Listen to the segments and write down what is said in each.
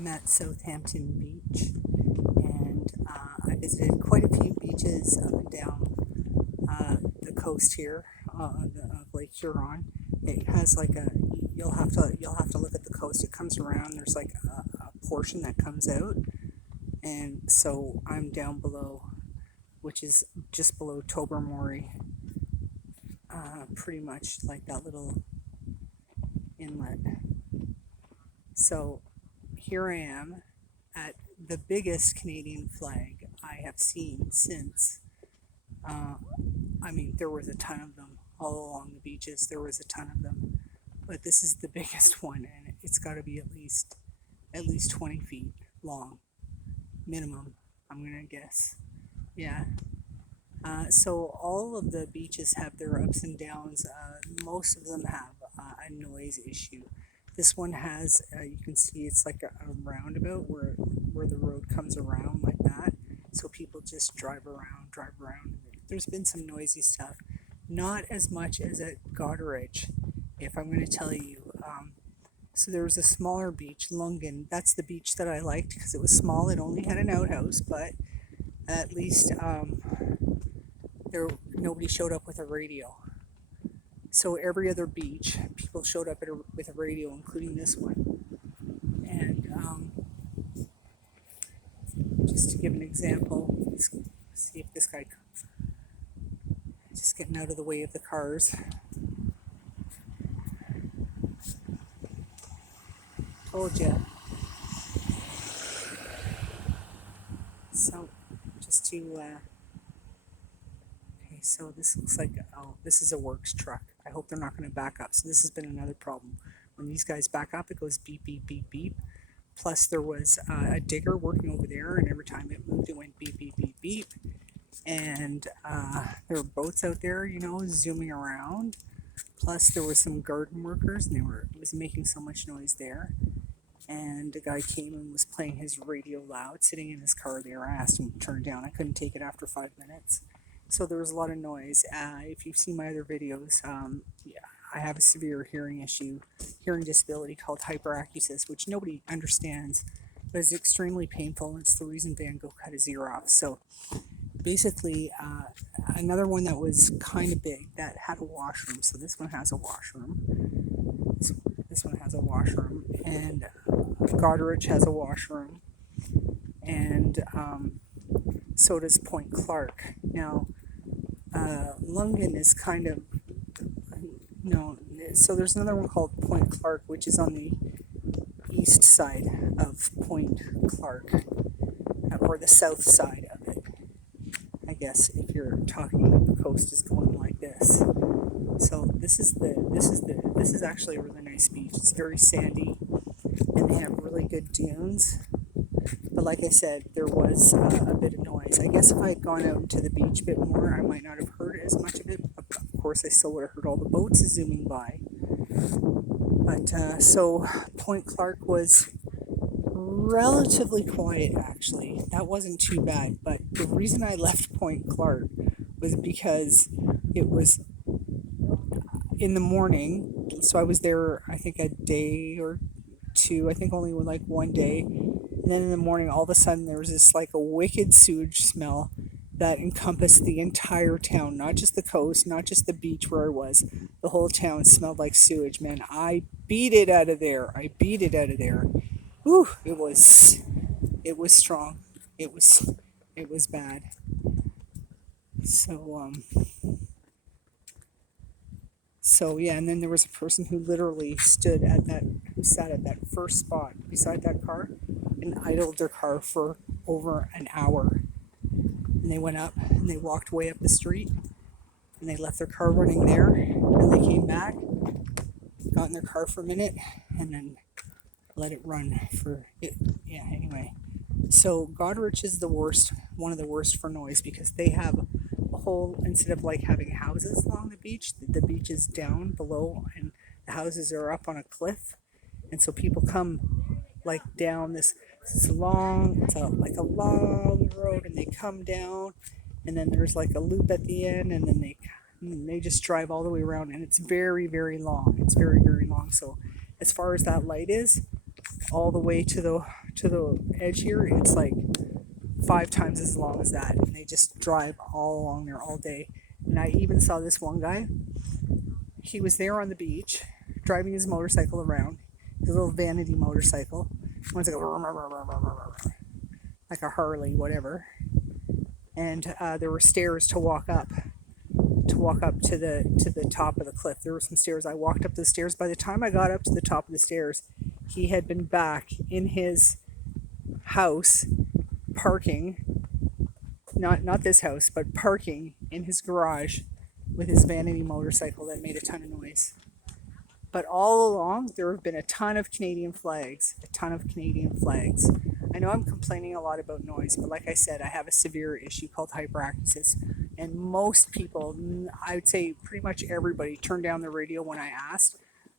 I'm at Southampton Beach, and I visited quite a few beaches up and down the coast here of Lake Huron. It has like a you'll have to look at the coast. It comes around. There's like a portion that comes out, and so I'm down below, which is just below Tobermory, pretty much like that little inlet. So here I am at the biggest Canadian flag I have seen since. Uh, I mean, there was a ton of them all along the beaches. There was a ton of them, but this is the biggest one, and it's got to be at least 20 feet long, minimum. I'm gonna guess. Yeah. So all of the beaches have their ups and downs. Most of them have a noise issue. This one has, you can see it's like a roundabout where the road comes around like that. So people just drive around, drive around. There's been some noisy stuff. Not as much as at Goderich, if I'm going to tell you. So there was a smaller beach, Lungen. That's the beach that I liked because it was small. It only had an outhouse, but at least there nobody showed up with a radio. So every other beach, people showed up with a radio, including this one. And just to give an example, let's see if this guy just getting out of the way of the cars. Told you. So just to okay, so this looks like, oh, this is a works truck. I hope they're not going to back up. So this has been another problem. When these guys back up, it goes beep, beep, beep, beep. Plus there was a digger working over there, and every time it moved, it went beep, beep, beep, beep. And there were boats out there, zooming around. Plus there were some garden workers, and it was making so much noise there. And a guy came and was playing his radio loud, sitting in his car there. I asked him to turn it down. I couldn't take it after 5 minutes. So there was a lot of noise. If you've seen my other videos, yeah, I have a severe hearing disability called hyperacusis, which nobody understands, but it's extremely painful. And it's the reason Van Gogh cut his ear off. So basically, another one that was kind of big that had a washroom. So this one has a washroom. This one has a washroom, and Goderich has a washroom, and so does Point Clark. Now, Lungen is kind of, no, so there's another one called Point Clark, which is on the east side of Point Clark, or the south side of it, I guess, if you're talking the coast is going like this. So this is actually a really nice beach. It's very sandy, and they have really good dunes. But like I said, there was a bit of noise. I guess if I had gone out to the beach a bit more, I might not have heard as much of it. Of course, I still would have heard all the boats zooming by. But so Point Clark was relatively quiet, actually. That wasn't too bad. But the reason I left Point Clark was because it was in the morning. So I was there, I think, a day or two. I think only like one day. And then in the morning, all of a sudden, there was this like a wicked sewage smell that encompassed the entire town, not just the coast, not just the beach where I was. The whole town smelled like sewage, man. I beat it out of there. Whew, it was strong. It was bad. So yeah, and then there was a person who literally sat at that first spot beside that car and idled their car for over an hour. And they went up and they walked way up the street and they left their car running there, and they came back, got in their car for a minute, and then let it run for it. Yeah, anyway. So Goderich is one of the worst for noise, because they have a whole, instead of like having houses along the beach is down below and the houses are up on a cliff. And so people come like down this long, like a long road, and they come down, and then there's like a loop at the end, and then they just drive all the way around, and it's very, very long. It's very, very long. So as far as that light is, all the way to the edge here, it's like 5 times as long as that, and they just drive all along there all day. And I even saw this one guy. He was there on the beach, driving his motorcycle around, his little vanity motorcycle. One's like a Harley, whatever. And there were stairs to walk up to the top of the cliff. There were some stairs. I walked up the stairs. By the time I got up to the top of the stairs, he had been back in his house, parking, not this house, but parking in his garage with his vanity motorcycle that made a ton of noise. But all along, there have been a ton of Canadian flags. I know I'm complaining a lot about noise, but like I said, I have a severe issue called hyperacusis. And most people, I would say pretty much everybody, turned down the radio when I asked.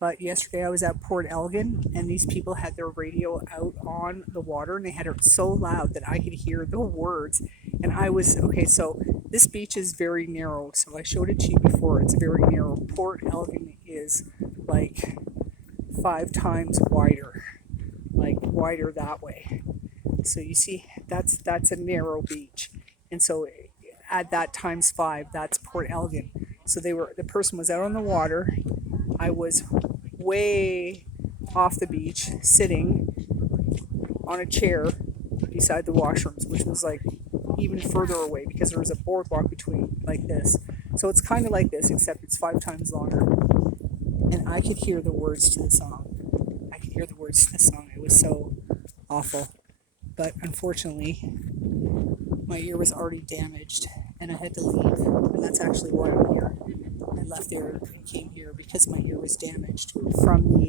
But yesterday I was at Port Elgin, and these people had their radio out on the water, and they had it so loud that I could hear the words. And I was, okay, so this beach is very narrow. So I showed it to you before. It's very narrow. Port Elgin is like 5 times wider, like wider that way. So you see, that's a narrow beach. And so add that times 5, that's Port Elgin. So the person was out on the water. I was way off the beach, sitting on a chair beside the washrooms, which was like even further away because there was a boardwalk between, like this. So it's kind of like this, except it's 5 times longer. And I could hear the words to the song. It was so awful. But unfortunately, my ear was already damaged and I had to leave. And that's actually why I'm here. I left there and came here because my ear was damaged from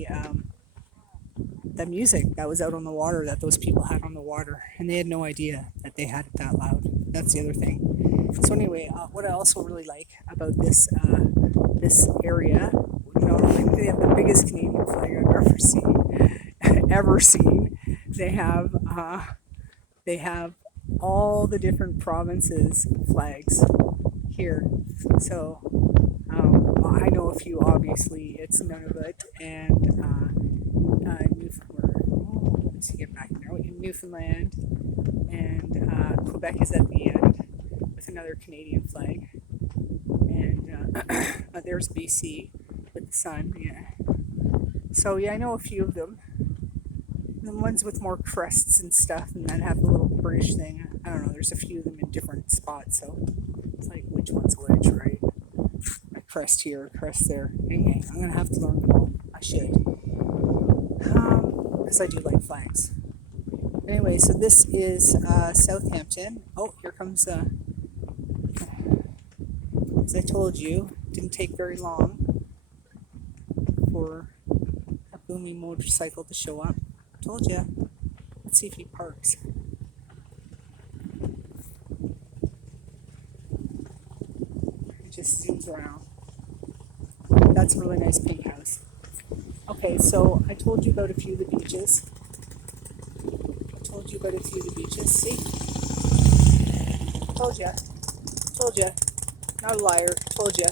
the music that was out on the water, that those people had on the water. And they had no idea that they had it that loud. That's the other thing. So anyway, what I also really like about this area, they have the biggest Canadian flag I've ever seen. They have all the different provinces' flags here. So I know a few. Obviously, it's Nunavut and Newfoundland. Let's get back now. In Newfoundland, and Quebec is at the end with another Canadian flag. And there's BC with the sun. Yeah. So yeah, I know a few of them. The ones with more crests and stuff, and then have the little British thing. I don't know. There's a few of them in different spots, so it's like which one's which, right? A crest here, a crest there. Anyway, I'm gonna have to learn them all. I should, because I do like flags. Anyway, so this is Southampton. Oh, here comes. As I told you, didn't take very long for a booming motorcycle to show up. Told you. Let's see if he parks. He just zooms around. That's a really nice pink house. Okay, so I told you about a few of the beaches. See? Told you. Not a liar. Told you.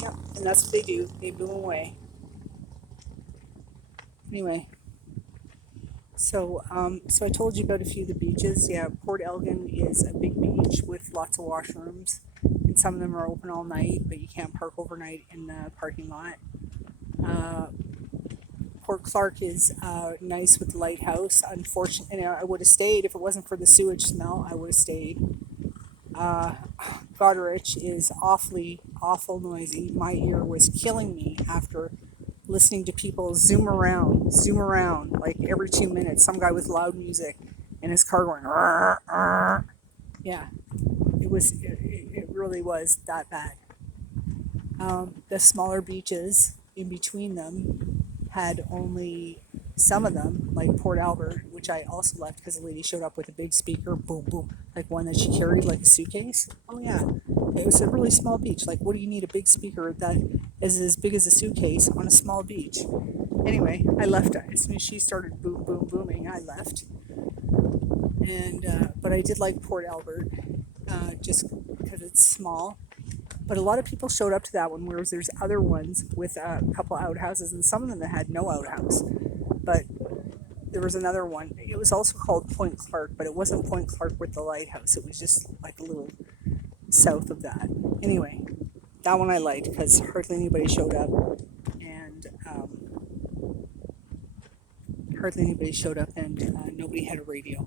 Yep, and that's what they do. They boom away. Anyway. So I told you about a few of the beaches. Yeah, Port Elgin is a big beach with lots of washrooms, and some of them are open all night, but you can't park overnight in the parking lot. Port Clark is nice with the lighthouse. Unfortunately, I would have stayed if it wasn't for the sewage smell. I would have stayed. Goderich is awful noisy. My ear was killing me after listening to people zoom around like every 2 minutes. Some guy with loud music in his car going, "Arr, arr." Yeah, it really was that bad. The smaller beaches in between them had only some of them, like Port Albert, which I also left because the lady showed up with a big speaker, boom, boom, like one that she carried like a suitcase. Oh yeah, it was a really small beach. Like, what do you need a big speaker that is as big as a suitcase on a small beach? Anyway, I left. As soon as she started boom, boom, booming, I left. And but I did like Port Albert, just because it's small. But a lot of people showed up to that one, whereas there's other ones with a couple outhouses, and some of them that had no outhouse. But there was another one. It was also called Point Clark, but it wasn't Point Clark with the lighthouse. It was just like a little south of that. Anyway, that one I liked because hardly anybody showed up, and nobody had a radio,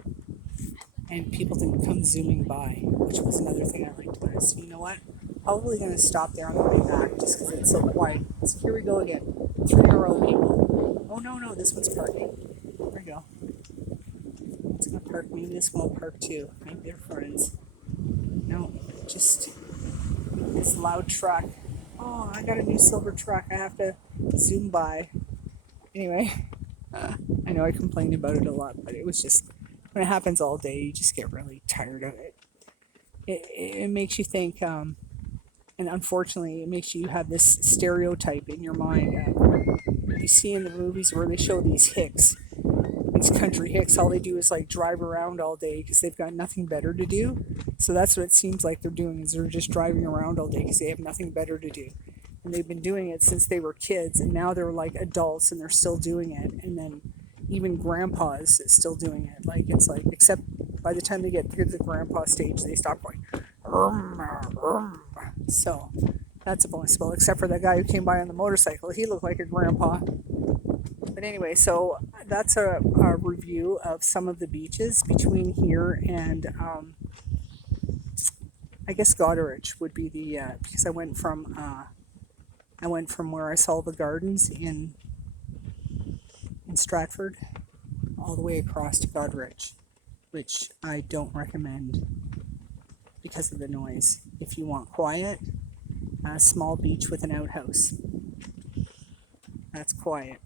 and people didn't come zooming by, which was another thing I liked about it. So you know what? Probably going to stop there on the way back just because it's so quiet. So here we go again. 3 in a row, people. Oh no, this one's parking. There we go. It's going to park. Maybe this one will park too. Maybe they're friends. No, just this loud truck. Oh, I got a new silver truck. I have to zoom by. Anyway, I know I complained about it a lot, but it was just, when it happens all day, you just get really tired of it. It makes you think, and unfortunately, it makes you have this stereotype in your mind. You see in the movies where they show these hicks, these country hicks, all they do is like drive around all day because they've got nothing better to do. So that's what it seems like they're doing, is they're just driving around all day because they have nothing better to do. And they've been doing it since they were kids, and now they're like adults and they're still doing it. And then even grandpas is still doing it. Like, it's like, except by the time they get to the grandpa stage, they stop going. So that's a bonus. Well, except for that guy who came by on the motorcycle, he looked like a grandpa. But anyway, so that's a review of some of the beaches between here and I guess Goderich would be the because I went from where I saw the gardens in Stratford all the way across to Goderich, which I don't recommend because of the noise. If you want quiet, a small beach with an outhouse. That's quiet.